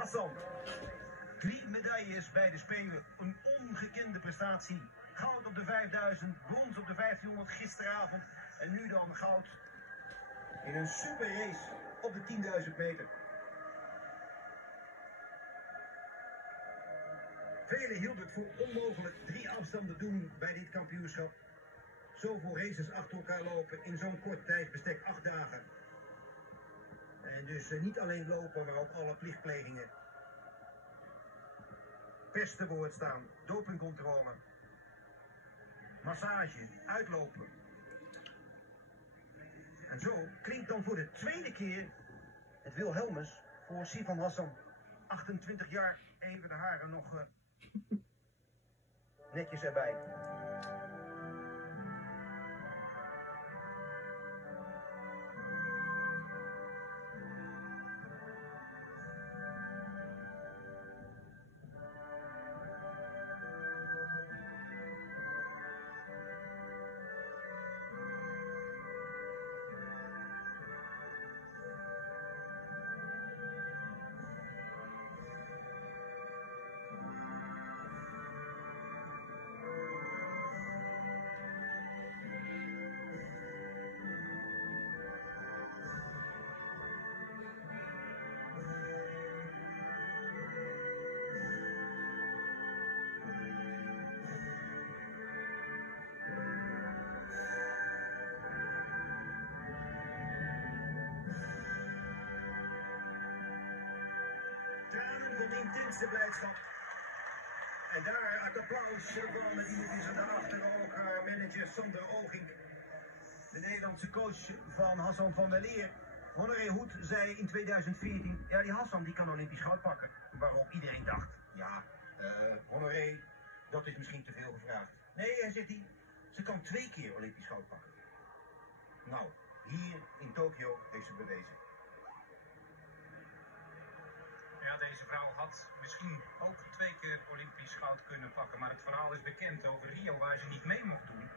Hassan. 3 medailles bij de Spelen. Een ongekende prestatie. Goud op de 5000, brons op de 1500 gisteravond. En nu dan goud in een super race op de 10.000 meter. Velen hielden het voor onmogelijk 3 afstanden doen bij dit kampioenschap. Zoveel races achter elkaar lopen in zo'n kort tijdsbestek, 8 dagen. En dus niet alleen lopen, maar ook alle plichtplegingen. Pers te woord staan, dopingcontrole, massage, uitlopen. En zo klinkt dan voor de 2e keer het Wilhelmus voor Sifan Hassan. 28 jaar, even de haren nog netjes erbij. Tranen van intense blijdschap. En daar het applaus van de televisie daarachter ook haar manager Sander Ogink. De Nederlandse coach van Hassan van der Leer. Honoré Hoed zei in 2014, ja die Hassan die kan Olympisch goud pakken. Waarop iedereen dacht, ja Honoré, dat is misschien te veel gevraagd. Nee, hij zegt ze kan 2 keer Olympisch goud pakken. Nou, hier in Tokio heeft ze bewezen. Ja, deze vrouw had misschien ook 2 keer Olympisch goud kunnen pakken. Maar het verhaal is bekend over Rio, waar ze niet mee mocht doen.